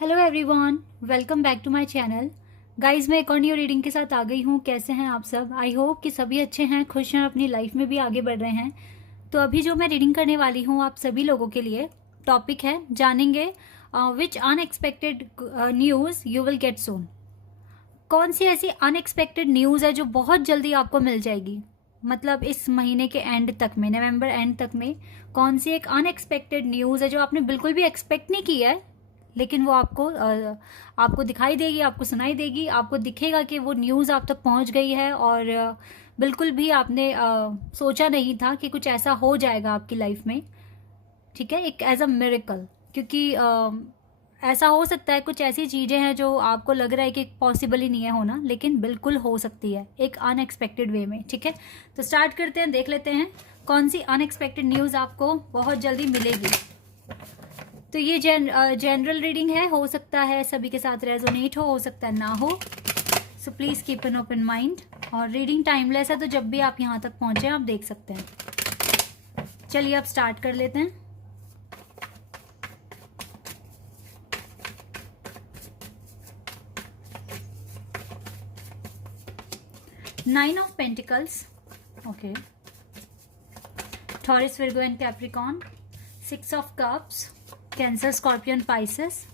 Hello everyone, welcome back to my channel. Guys, मैं एक और न्यू रीडिंग के साथ आ गई हूँ। कैसे हैं आप सब? आई होप कि सभी अच्छे हैं, खुश हैं, अपनी लाइफ में भी आगे बढ़ रहे हैं। तो अभी जो मैं रीडिंग करने वाली हूँ आप सभी लोगों के लिए, टॉपिक है जानेंगे which unexpected news you will get soon. कौन सी ऐसी अनएक्सपेक्टेड न्यूज़ है जो बहुत जल्दी आपको मिल जाएगी, मतलब इस महीने के एंड तक में, नवंबर एंड तक में। कौन सी एक अनएक्सपेक्टेड न्यूज़ है जो आपने बिल्कुल भी एक्सपेक्ट नहीं की है, लेकिन वो आपको दिखाई देगी, आपको सुनाई देगी, आपको दिखेगा कि वो न्यूज़ आप तक पहुंच गई है और बिल्कुल भी आपने सोचा नहीं था कि कुछ ऐसा हो जाएगा आपकी लाइफ में। ठीक है, एक एज अ मिरेकल, क्योंकि ऐसा हो सकता है, कुछ ऐसी चीज़ें हैं जो आपको लग रहा है कि पॉसिबल ही नहीं है होना, लेकिन बिल्कुल हो सकती है एक अनएक्सपेक्टेड वे में। ठीक है, तो स्टार्ट करते हैं, देख लेते हैं कौन सी अनएक्सपेक्टेड न्यूज़ आपको बहुत जल्दी मिलेगी। तो ये जनरल रीडिंग है, हो सकता है सभी के साथ रेजोनेट हो सकता है ना हो, so please keep an open mind. और रीडिंग टाइमलेस है, तो जब भी आप यहाँ तक पहुँचे आप देख सकते हैं। चलिए अब स्टार्ट कर लेते हैं। Nine of pentacles, okay. Taurus, Virgo and Capricorn. Six of cups, Cancer, Scorpion, Pisces.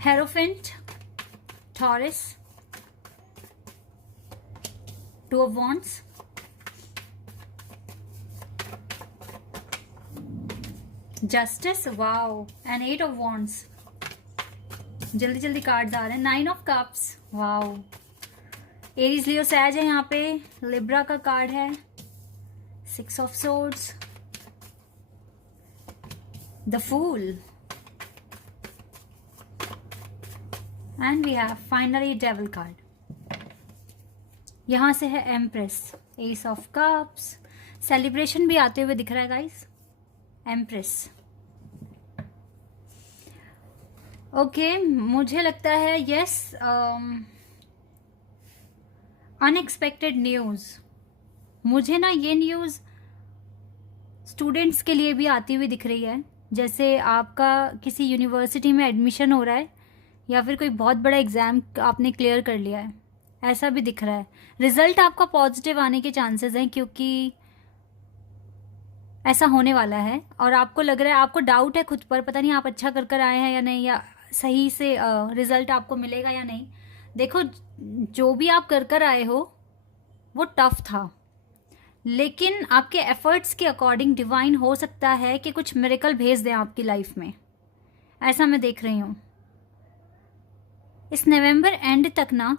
Hierophant, Taurus. Two of wands, justice, wow, and eight of wands. जल्दी जल्दी कार्ड्स आ रहे हैं। Nine of cups, wow. Aries, Leo, sage है यहाँ पे। Libra का card है। Six of swords, the fool, and we have finally devil card. यहां से है Empress, ace of cups. Celebration भी आते हुए दिख रहा है गाइस। Empress, okay. मुझे लगता है यस, अनएक्सपेक्टेड न्यूज़। मुझे ना ये न्यूज़ स्टूडेंट्स के लिए भी आती हुई दिख रही है। जैसे आपका किसी यूनिवर्सिटी में एडमिशन हो रहा है, या फिर कोई बहुत बड़ा एग्ज़ाम आपने क्लियर कर लिया है, ऐसा भी दिख रहा है। रिजल्ट आपका पॉजिटिव आने के चांसेस हैं, क्योंकि ऐसा होने वाला है। और आपको लग रहा है, आपको डाउट है खुद पर, पता नहीं आप अच्छा कर कर आए हैं या नहीं, या सही से रिजल्ट आपको मिलेगा या नहीं। देखो, जो भी आप कर कर आए हो वो टफ था, लेकिन आपके एफर्ट्स के अकॉर्डिंग डिवाइन हो सकता है कि कुछ मिरेकल भेज दें आपकी लाइफ में। ऐसा मैं देख रही हूँ। इस नवंबर एंड तक ना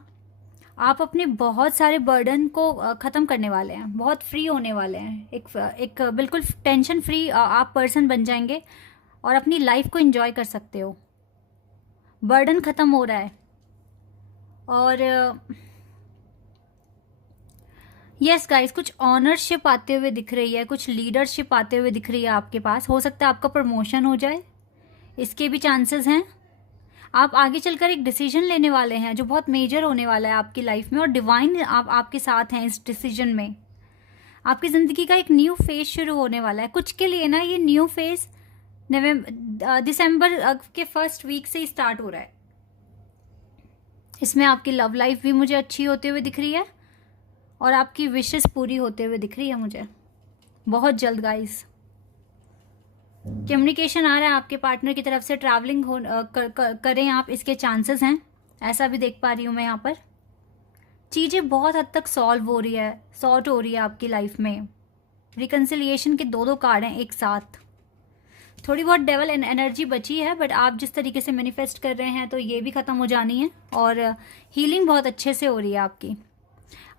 आप अपने बहुत सारे बर्डन को ख़त्म करने वाले हैं, बहुत फ्री होने वाले हैं। एक बिल्कुल टेंशन फ्री आप पर्सन बन जाएंगे और अपनी लाइफ को एंजॉय कर सकते हो। बर्डन ख़त्म हो रहा है। और यस गाइस, कुछ ऑनरशिप आते हुए दिख रही है, कुछ लीडरशिप आते हुए दिख रही है आपके पास। हो सकता है आपका प्रमोशन हो जाए, इसके भी चांसेस हैं। आप आगे चलकर एक डिसीजन लेने वाले हैं जो बहुत मेजर होने वाला है आपकी लाइफ में, और डिवाइन आपके साथ हैं इस डिसीजन में। आपकी ज़िंदगी का एक न्यू फेज शुरू होने वाला है। कुछ के लिए ना ये न्यू फेज दिसंबर के फर्स्ट वीक से ही स्टार्ट हो रहा है। इसमें आपकी लव लाइफ भी मुझे अच्छी होते हुए दिख रही है, और आपकी विशेस पूरी होते हुए दिख रही है मुझे बहुत जल्द गाइस। कम्युनिकेशन आ रहा है आपके पार्टनर की तरफ से, ट्रैवलिंग करें आप, इसके चांसेस हैं, ऐसा भी देख पा रही हूँ मैं यहाँ पर। चीज़ें बहुत हद तक सॉल्व हो रही है, सॉर्ट हो रही है आपकी लाइफ में। रिकन्सिलिएशन के दो कार्ड हैं एक साथ। थोड़ी बहुत डेवल एनर्जी बची है, बट आप जिस तरीके से मैनिफेस्ट कर रहे हैं तो ये भी ख़त्म हो जानी है, और हीलिंग बहुत अच्छे से हो रही है आपकी।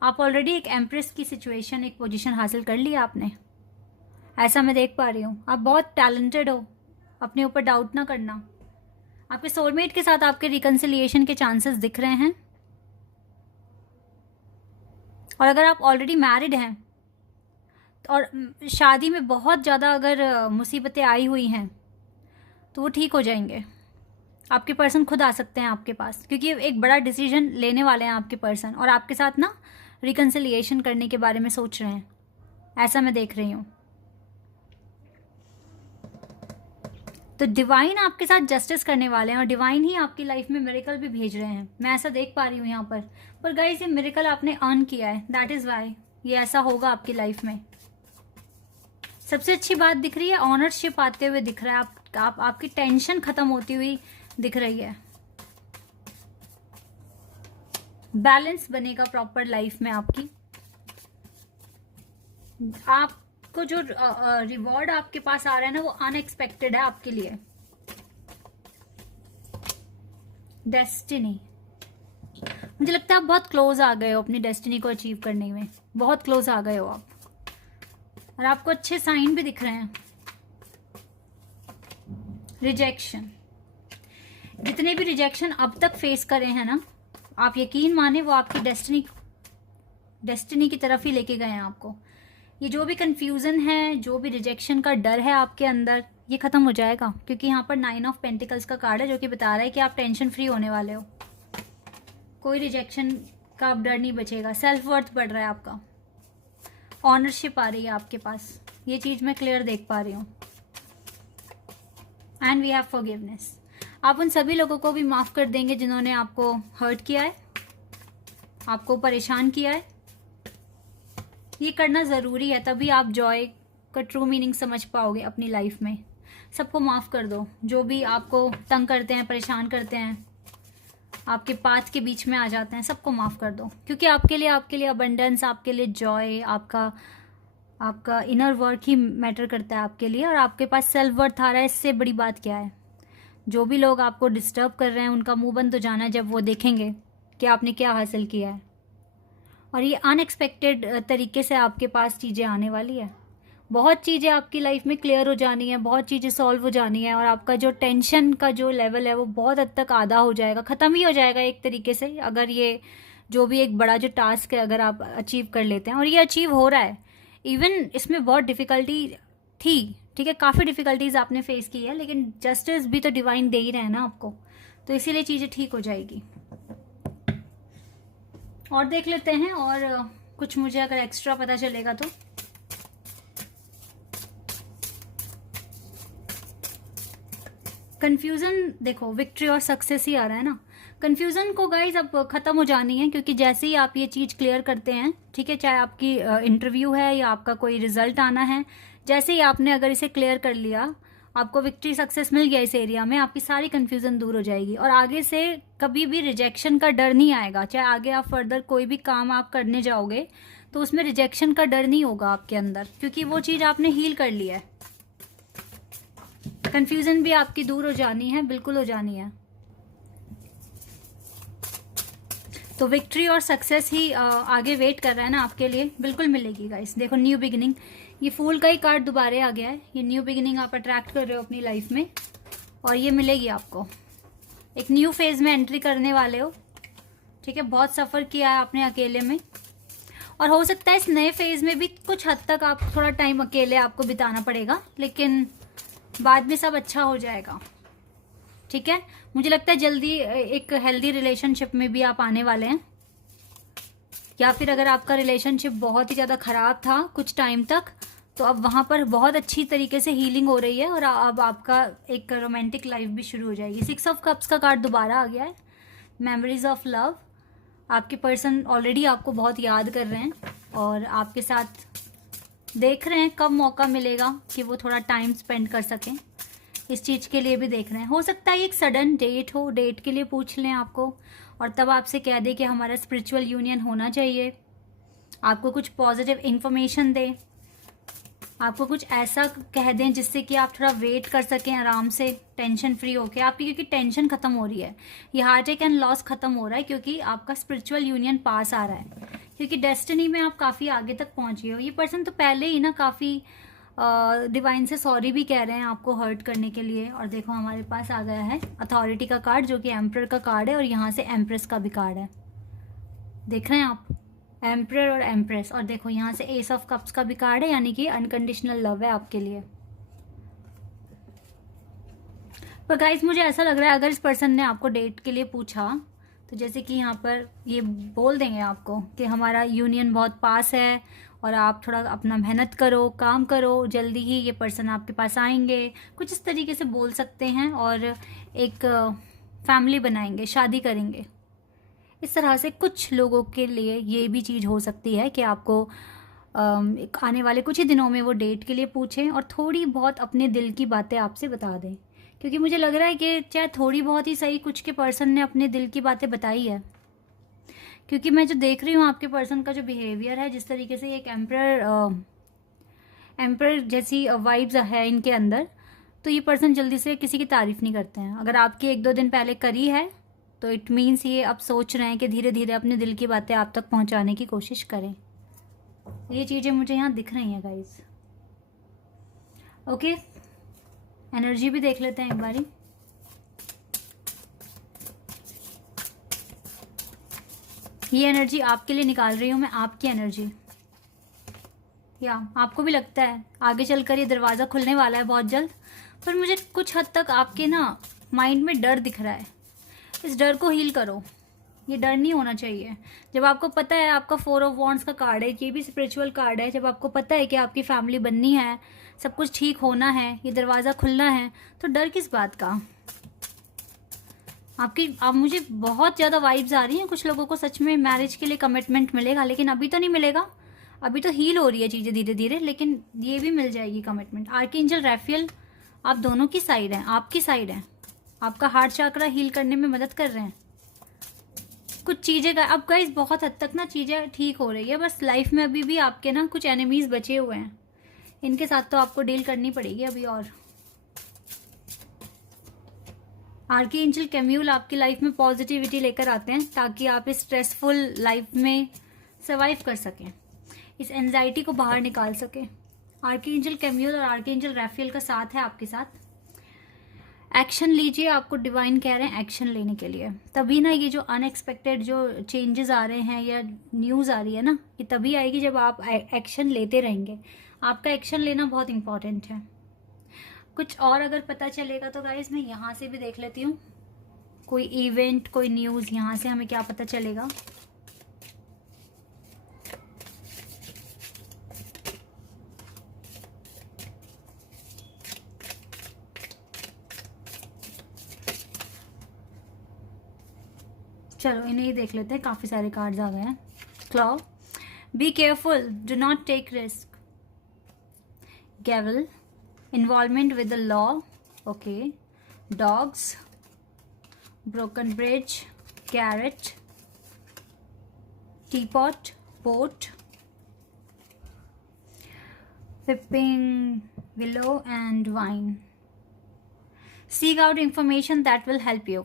आप ऑलरेडी एक एम्प्रेस की सिचुएशन, एक पोजीशन हासिल कर ली आपने, ऐसा मैं देख पा रही हूँ। आप बहुत टैलेंटेड हो, अपने ऊपर डाउट ना करना। आपके सोलमेट के साथ आपके रिकन्सिलिएशन के चांसेस दिख रहे हैं। और अगर आप ऑलरेडी मैरिड हैं और शादी में बहुत ज़्यादा अगर मुसीबतें आई हुई हैं, तो वो ठीक हो जाएंगे। आपके पर्सन खुद आ सकते हैं आपके पास, क्योंकि एक बड़ा डिसीजन लेने वाले हैं आपके पर्सन, और आपके साथ ना रिकन्सिलिएशन करने के बारे में सोच रहे हैं, ऐसा मैं देख रही हूँ। तो डिवाइन आपके साथ जस्टिस करने वाले हैं और डिवाइन ही आपकी लाइफ में मिरेकल भी भेज रहे हैं, मैं ऐसा देख पा रही हूँ यहाँ पर गाइस ये मिरेकल आपने अर्न किया है, दैट इज वाई ये ऐसा होगा आपकी लाइफ में। सबसे अच्छी बात दिख रही है, ऑनरशिप आते हुए दिख रहा है, आपकी टेंशन खत्म होती हुई दिख रही है, बैलेंस बनेगा प्रॉपर लाइफ में आपकी। आपको जो रिवॉर्ड आपके पास आ रहा है ना वो अनएक्सपेक्टेड है आपके लिए। डेस्टिनी, मुझे लगता है आप बहुत क्लोज आ गए हो अपनी डेस्टिनी को अचीव करने में, बहुत क्लोज आ गए हो आप, और आपको अच्छे साइन भी दिख रहे हैं। रिजेक्शन, जितने भी रिजेक्शन अब तक फेस करे हैं ना, आप यकीन माने वो आपकी डेस्टिनी की तरफ ही लेके गए हैं आपको। ये जो भी कंफ्यूजन है, जो भी रिजेक्शन का डर है आपके अंदर, ये खत्म हो जाएगा, क्योंकि यहाँ पर 9 ऑफ पेंटिकल्स का कार्ड है जो कि बता रहा है कि आप टेंशन फ्री होने वाले हो। कोई रिजेक्शन का अब डर नहीं बचेगा, सेल्फ वर्थ बढ़ रहा है आपका, ऑनरशिप आ रही है आपके पास, ये चीज मैं क्लियर देख पा रही हूँ। एंड वी हैव फॉरगिवनेस, आप उन सभी लोगों को भी माफ कर देंगे जिन्होंने आपको हर्ट किया है, आपको परेशान किया है। ये करना जरूरी है, तभी आप जॉय का ट्रू मीनिंग समझ पाओगे अपनी लाइफ में। सबको माफ कर दो, जो भी आपको तंग करते हैं, परेशान करते हैं, आपके पाथ के बीच में आ जाते हैं, सबको माफ कर दो, क्योंकि आपके लिए अबंडेंस, आपके लिए जॉय, आपका इनर वर्क ही मैटर करता है आपके लिए, और आपके पास सेल्फ वर्थ आ रहा है, इससे बड़ी बात क्या है। जो भी लोग आपको डिस्टर्ब कर रहे हैं उनका मुंह बंद हो जाना है जब वो देखेंगे कि आपने क्या हासिल किया है। और ये अनएक्सपेक्टेड तरीके से आपके पास चीज़ें आने वाली है, बहुत चीज़ें आपकी लाइफ में क्लियर हो जानी है, बहुत चीज़ें सॉल्व हो जानी है, और आपका जो टेंशन का जो लेवल है वो बहुत हद तक आधा हो जाएगा, ख़त्म ही हो जाएगा एक तरीके से, अगर ये जो भी एक बड़ा जो टास्क है अगर आप अचीव कर लेते हैं। और ये अचीव हो रहा है, इवन इसमें बहुत डिफ़िकल्टी थी, ठीक है, काफ़ी डिफ़िकल्टीज आपने फेस की है, लेकिन जस्टिस भी तो डिवाइन दे ही रहे हैं ना आपको, तो इसीलिए चीज़ें ठीक हो जाएगी। और देख लेते हैं, और कुछ मुझे अगर एक्स्ट्रा पता चलेगा तो। कंफ्यूजन देखो, विक्ट्री और सक्सेस ही आ रहा है ना। कंफ्यूजन को गाइज अब खत्म हो जानी है, क्योंकि जैसे ही आप ये चीज़ क्लियर करते हैं, ठीक है, चाहे आपकी इंटरव्यू है या आपका कोई रिजल्ट आना है, जैसे ही आपने अगर इसे क्लियर कर लिया, आपको विक्ट्री सक्सेस मिल गया इस एरिया में, आपकी सारी कंफ्यूजन दूर हो जाएगी, और आगे से कभी भी रिजेक्शन का डर नहीं आएगा। चाहे आगे आप फर्दर कोई भी काम आप करने जाओगे तो उसमें रिजेक्शन का डर नहीं होगा आपके अंदर, क्योंकि वो चीज़ आपने हील कर लिया है। कंफ्यूजन भी आपकी दूर हो जानी है, बिल्कुल हो जानी है। तो विक्ट्री और सक्सेस ही आगे वेट कर रहा है ना आपके लिए, बिल्कुल मिलेगी गाइस। देखो न्यू बिगिनिंग, ये फूल का ही कार्ड दोबारा आ गया है, ये न्यू बिगिनिंग आप अट्रैक्ट कर रहे हो अपनी लाइफ में, और ये मिलेगी आपको। एक न्यू फेज में एंट्री करने वाले हो, ठीक है, बहुत सफ़र किया है आपने अकेले में, और हो सकता है इस नए फेज में भी कुछ हद तक आप थोड़ा टाइम अकेले आपको बिताना पड़ेगा, लेकिन बाद में सब अच्छा हो जाएगा, ठीक है। मुझे लगता है जल्दी एक हेल्दी रिलेशनशिप में भी आप आने वाले हैं, या फिर अगर आपका रिलेशनशिप बहुत ही ज़्यादा ख़राब था कुछ टाइम तक, तो अब वहाँ पर बहुत अच्छी तरीके से हीलिंग हो रही है, और अब आपका एक रोमांटिक लाइफ भी शुरू हो जाएगी। 6 ऑफ कप्स का कार्ड दोबारा आ गया है, मेमोरीज ऑफ लव। आपके पर्सन ऑलरेडी आपको बहुत याद कर रहे हैं, और आपके साथ देख रहे हैं कब मौका मिलेगा कि वो थोड़ा टाइम स्पेंड कर सकें, इस चीज़ के लिए भी देख रहे हैं। हो सकता है एक सडन डेट हो, डेट के लिए पूछ लें आपको, और तब आपसे कह दे कि हमारा स्पिरिचुअल यूनियन होना चाहिए, आपको कुछ पॉजिटिव इन्फॉर्मेशन दें, आपको कुछ ऐसा कह दें जिससे कि आप थोड़ा वेट कर सकें आराम से, टेंशन फ्री होके आपकी, क्योंकि टेंशन खत्म हो रही है, ये हार्ट अटैक एंड लॉस खत्म हो रहा है, क्योंकि आपका स्पिरिचुअल यूनियन पास आ रहा है, क्योंकि डेस्टिनी में आप काफ़ी आगे तक पहुँच गए हो। ये पर्सन तो पहले ही ना काफ़ी डिवाइन से सॉरी भी कह रहे हैं आपको हर्ट करने के लिए। और देखो हमारे पास आ गया है अथॉरिटी का कार्ड, जो कि एम्परर का कार्ड है, और यहाँ से एम्प्रेस का भी कार्ड है, देख रहे हैं आप, एम्परर और एम्प्रेस। और देखो यहाँ से एस ऑफ कप्स का भी कार्ड है, यानी कि अनकंडीशनल लव है आपके लिए। पर गाइस मुझे ऐसा लग रहा है अगर इस पर्सन ने आपको डेट के लिए पूछा, तो जैसे कि यहाँ पर ये बोल देंगे आपको कि हमारा यूनियन बहुत पास है, और आप थोड़ा अपना मेहनत करो, काम करो, जल्दी ही ये पर्सन आपके पास आएंगे, कुछ इस तरीके से बोल सकते हैं। और एक फैमिली बनाएंगे, शादी करेंगे। इस तरह से कुछ लोगों के लिए ये भी चीज़ हो सकती है कि आपको एक आने वाले कुछ ही दिनों में वो डेट के लिए पूछें और थोड़ी बहुत अपने दिल की बातें आपसे बता दें। क्योंकि मुझे लग रहा है कि चाहे थोड़ी बहुत ही सही, कुछ के पर्सन ने अपने दिल की बातें बताई है। क्योंकि मैं जो देख रही हूँ आपके पर्सन का जो बिहेवियर है, जिस तरीके से एक एम्पर जैसी वाइब्स है इनके अंदर, तो ये पर्सन जल्दी से किसी की तारीफ़ नहीं करते हैं। अगर आपकी 1-2 दिन पहले करी है तो इट मीन्स ये अब सोच रहे हैं कि धीरे धीरे अपने दिल की बातें आप तक पहुंचाने की कोशिश करें। ये चीज़ें मुझे यहाँ दिख रही हैं गाइस। ओके, एनर्जी भी देख लेते हैं एक बारी। ये एनर्जी आपके लिए निकाल रही हूँ मैं, आपकी एनर्जी। या आपको भी लगता है आगे चलकर ये दरवाज़ा खुलने वाला है बहुत जल्द, पर मुझे कुछ हद तक आपके ना माइंड में डर दिख रहा है। इस डर को हील करो। ये डर नहीं होना चाहिए। जब आपको पता है, आपका 4 ऑफ वॉन्ड्स का कार्ड है, ये भी स्पिरिचुअल कार्ड है, जब आपको पता है कि आपकी फैमिली बननी है, सब कुछ ठीक होना है, ये दरवाज़ा खुलना है, तो डर किस बात का। आप मुझे बहुत ज़्यादा वाइब्स आ रही हैं। कुछ लोगों को सच में मैरिज के लिए कमिटमेंट मिलेगा, लेकिन अभी तो नहीं मिलेगा। अभी तो हील हो रही है चीज़ें धीरे धीरे, लेकिन ये भी मिल जाएगी कमिटमेंट। आर्कएंजल राफेल आप दोनों की साइड हैं, आपकी साइड हैं। आपका हार्ट चक्र हील करने में मदद कर रहे हैं। कुछ चीज़ें अब गाइस बहुत हद तक ना चीज़ें ठीक हो रही है, बस लाइफ में अभी भी आपके ना कुछ एनिमीज बचे हुए हैं। इनके साथ तो आपको डील करनी पड़ेगी अभी। और आर्कएंजल कैम्यूल आपकी लाइफ में पॉजिटिविटी लेकर आते हैं, ताकि आप इस स्ट्रेसफुल लाइफ में सर्वाइव कर सकें, इस एंजाइटी को बाहर निकाल सकें। आर्कएंजल कैम्यूल और आर्कएंजल राफेल का साथ है आपके साथ। एक्शन लीजिए, आपको डिवाइन कह रहे हैं एक्शन लेने के लिए। तभी ना ये जो अनएक्सपेक्टेड जो चेंजेस आ रहे हैं या न्यूज़ आ रही है ना, ये तभी आएगी जब आप एक्शन लेते रहेंगे। आपका एक्शन लेना बहुत इंपॉर्टेंट है। कुछ और अगर पता चलेगा तो गाइस मैं यहाँ से भी देख लेती हूँ, कोई इवेंट, कोई न्यूज़, यहाँ से हमें क्या पता चलेगा। चलो इन्हें ही देख लेते हैं, काफ़ी सारे कार्ड्स आ गए हैं। Claw, be careful, do not take risk. Gavel, involvement with the law, okay. Dogs, broken bridge, carrot, teapot, boat, whipping willow and wine. Seek out information that will help you.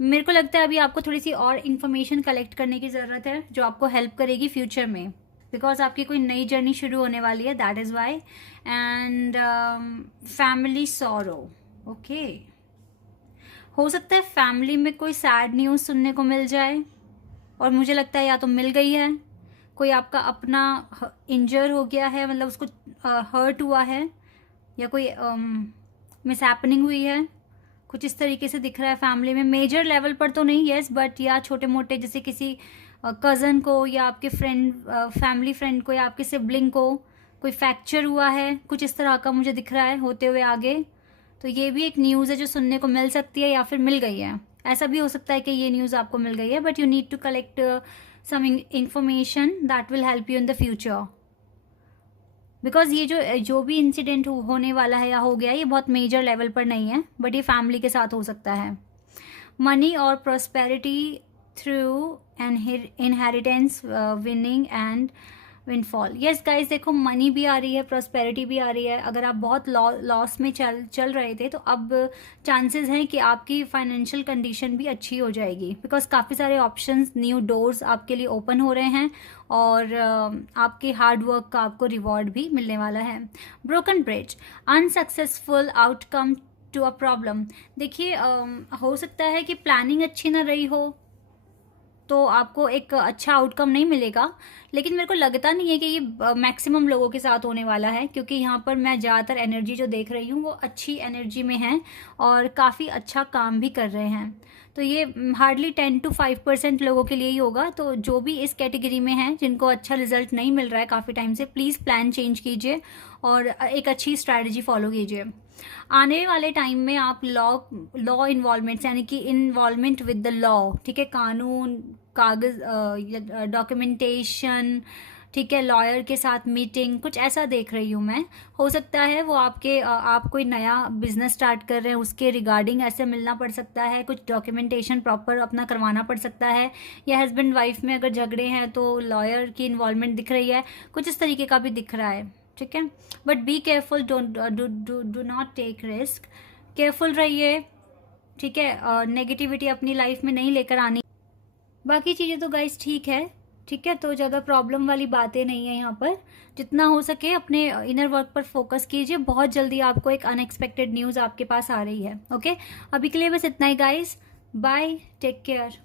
मेरे को लगता है अभी आपको थोड़ी सी और इन्फॉर्मेशन कलेक्ट करने की ज़रूरत है, जो आपको हेल्प करेगी फ्यूचर में, बिकॉज आपकी कोई नई जर्नी शुरू होने वाली है, that is why. And family sorrow, okay. हो सकता है फैमिली में कोई सैड न्यूज़ सुनने को मिल जाए, और मुझे लगता है या तो मिल गई है, कोई आपका अपना इंजर हो गया है, मतलब उसको हर्ट हुआ है, या कोई मिसहैपनिंग हुई है, कुछ इस तरीके से दिख रहा है फैमिली में। मेजर लेवल पर तो नहीं, यस, बट या छोटे मोटे, जैसे किसी कज़न को या आपके फ्रेंड, फैमिली फ्रेंड को या आपके सिबलिंग को कोई फ्रैक्चर हुआ है, कुछ इस तरह का मुझे दिख रहा है होते हुए आगे। तो ये भी एक न्यूज़ है जो सुनने को मिल सकती है, या फिर मिल गई है। ऐसा भी हो सकता है कि ये न्यूज़ आपको मिल गई है, but you need to collect some information that will help you in the future, because ये जो भी इंसिडेंट होने वाला है या हो गया, ये बहुत मेजर लेवल पर नहीं है, बट ये फैमिली के साथ हो सकता है। मनी और prosperity through inheritance, winning and windfall. Yes guys, देखो मनी भी आ रही है, प्रॉस्पेरिटी भी आ रही है। अगर आप बहुत लॉस में चल रहे थे, तो अब चांसेस हैं कि आपकी फाइनेंशियल कंडीशन भी अच्छी हो जाएगी, बिकॉज काफ़ी सारे ऑप्शंस, न्यू डोर्स आपके लिए ओपन हो रहे हैं, और आपके हार्ड वर्क का आपको रिवॉर्ड भी मिलने वाला है। Broken bridge, unsuccessful outcome to a problem. देखिए हो सकता है कि प्लानिंग अच्छी ना रही हो, तो आपको एक अच्छा आउटकम नहीं मिलेगा। लेकिन मेरे को लगता नहीं है कि ये मैक्सिमम लोगों के साथ होने वाला है, क्योंकि यहाँ पर मैं ज़्यादातर एनर्जी जो देख रही हूँ वो अच्छी एनर्जी में है और काफ़ी अच्छा काम भी कर रहे हैं। तो ये हार्डली 10 to 5% लोगों के लिए ही होगा। तो जो भी इस कैटेगरी में हैं जिनको अच्छा रिजल्ट नहीं मिल रहा है काफ़ी टाइम से, प्लीज़ प्लान चेंज कीजिए और एक अच्छी स्ट्रैटेजी फॉलो कीजिए। आने वाले टाइम में आप लॉ इन्वॉल्वमेंट्स, यानी कि इन्वॉल्वमेंट विद द लॉ, ठीक है, कानून, कागज, डॉक्यूमेंटेशन, ठीक है, लॉयर के साथ मीटिंग, कुछ ऐसा देख रही हूँ मैं। हो सकता है वो आप कोई नया बिजनेस स्टार्ट कर रहे हैं उसके रिगार्डिंग ऐसे मिलना पड़ सकता है, कुछ डॉक्यूमेंटेशन प्रॉपर अपना करवाना पड़ सकता है, या हस्बैंड वाइफ में अगर झगड़े हैं तो लॉयर की इन्वॉल्वमेंट दिख रही है, कुछ इस तरीके का भी दिख रहा है, ठीक है। But be careful, do not take risk, careful रहिए, ठीक है, नेगेटिविटी अपनी लाइफ में नहीं लेकर आनी। बाकी चीज़ें तो गाइस ठीक है, ठीक है, तो ज़्यादा प्रॉब्लम वाली बातें नहीं है यहाँ पर। जितना हो सके अपने इनर वर्क पर फोकस कीजिए, बहुत जल्दी आपको एक अनएक्सपेक्टेड न्यूज़ आपके पास आ रही है। ओके, अभी के लिए बस इतना ही गाइस, बाय, टेक केयर।